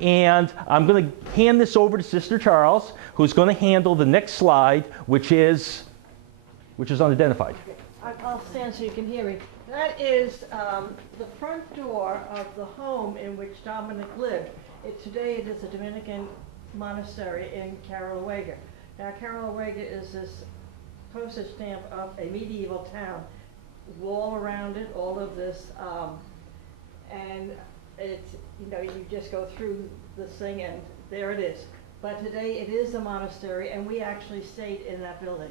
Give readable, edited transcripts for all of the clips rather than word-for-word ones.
And I'm going to hand this over to Sister Charles, who's going to handle the next slide, which is unidentified. I'll stand so you can hear me. That is the front door of the home in which Dominic lived. Today it is a Dominican monastery in Carolawega. Now Carolawega is this postage stamp of a medieval town. Wall around it, all of this, and it's, you know, you just go through this thing and there it is. But today it is a monastery, and we actually stayed in that building.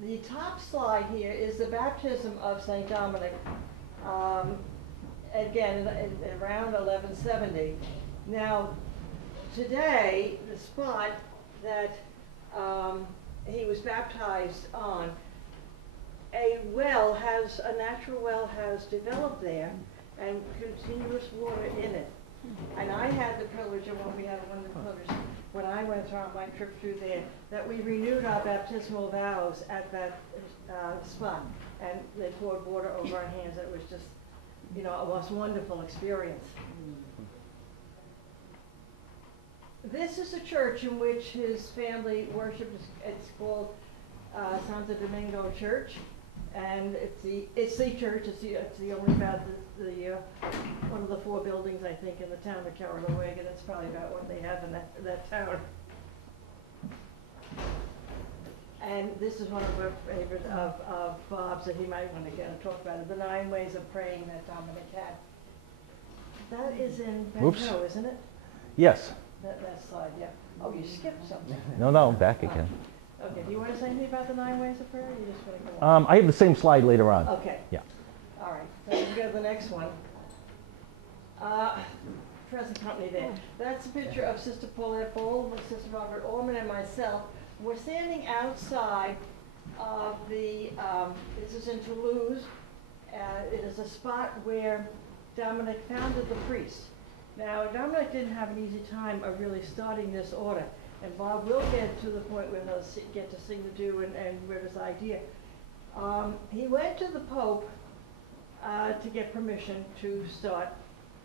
The top slide here is the baptism of St. Dominic, again in around 1170. Now today the spot that he was baptized on, a natural well has developed there and continuous water in it. And I had the privilege, and we had one of the privileges when I went on my trip through there, that we renewed our baptismal vows at that spot. And they poured water over our hands. It was just, you know, a most wonderful experience. This is a church in which his family worshipped. It's called Santo Domingo Church, and it's the church. It's the only about the one of the 4 buildings, I think, in the town of Carolawega. That's probably about what they have in that town. And this is one of our favorite of Bob's that he might want to get and talk about it. The 9 ways of praying that Dominic had. That is in Benjo, isn't it? Yes. That slide, yeah. Oh, you skipped something. No, back again. Okay, do you want to say anything about the 9 ways of prayer, or you just want to go on? I have the same slide later on. Okay. Yeah. All right, so we go to the next one. Present company there. That's a picture of Sister Paulette Bowl, Sister Robert Orman, and myself. We're standing outside of the, this is in Toulouse. It is a spot where Dominic founded the priest. Now, Dominic didn't have an easy time of really starting this order, and Bob will get to the point where he'll get to sing the do and where his idea. He went to the Pope to get permission to start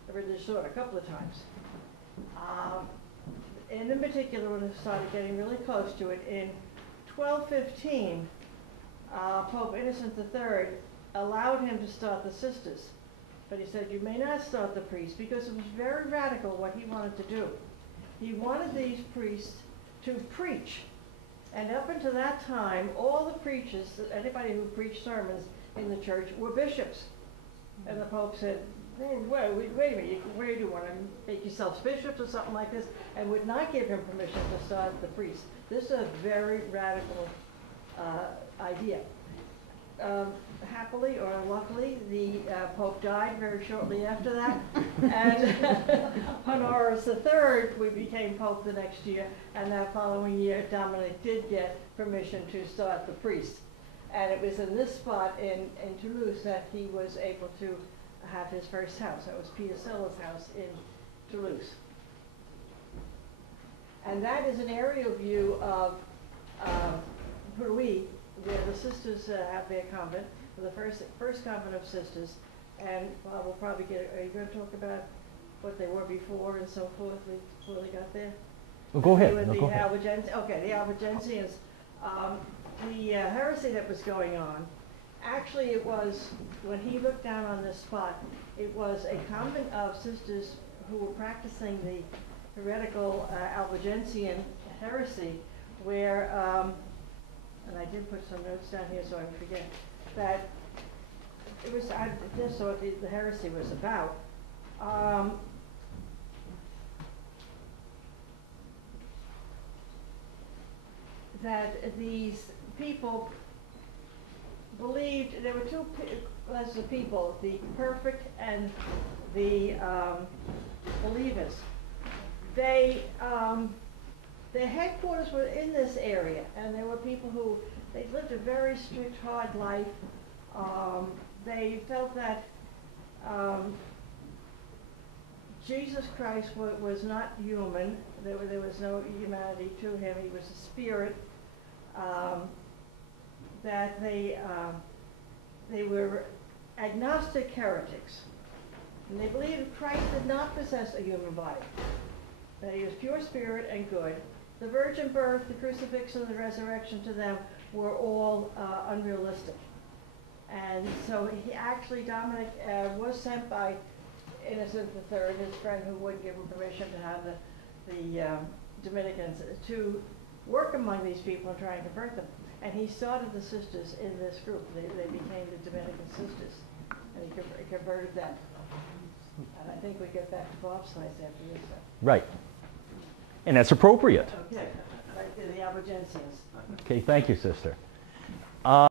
the religious order a couple of times. And in particular, when it started getting really close to it, in 1215, Pope Innocent III allowed him to start the sisters. But he said, you may not start the priests, because it was very radical what he wanted to do. He wanted these priests to preach. And up until that time, all the preachers, anybody who preached sermons in the church, were bishops. And the Pope said, wait a minute, what do you want to make yourselves bishops or something like this? And would not give him permission to start the priests. This is a very radical idea. Happily or luckily, the Pope died very shortly after that, and Honorius III became Pope the next year, and that following year Dominic did get permission to start the priests. And it was in this spot in Toulouse that he was able to have his first house. That was Peter Silla's house in Toulouse. And that is an aerial view of Bruy, where the sisters have their convent, the first convent of sisters. And Bob will probably are you going to talk about what they were before and so forth before they got there? Well, go ahead. No, go ahead. The Albigensians, the heresy that was going on, actually it was, when he looked down on this spot, it was a convent of sisters who were practicing the heretical Albigensian heresy, where and I did put some notes down here so I don't forget, that it was, I just saw what the heresy was about. That these people believed, there were 2 classes of people, the perfect and the believers. Their headquarters were in this area, and there were people who, they lived a very strict, hard life. They felt that Jesus Christ was not human. There was no humanity to him. He was a spirit. That they were agnostic heretics. And they believed Christ did not possess a human body, that he was pure spirit and good. The virgin birth, the crucifixion, and the resurrection to them were all unrealistic. And so he actually, Dominic was sent by Innocent III, his friend who would give him permission to have the Dominicans to work among these people and try and convert them. And he started the sisters in this group. They became the Dominican sisters, and he converted them. And I think we get back to Bob's slides after this. Right. And that's appropriate. Okay, right, the Albigensians. Okay, thank you, sister.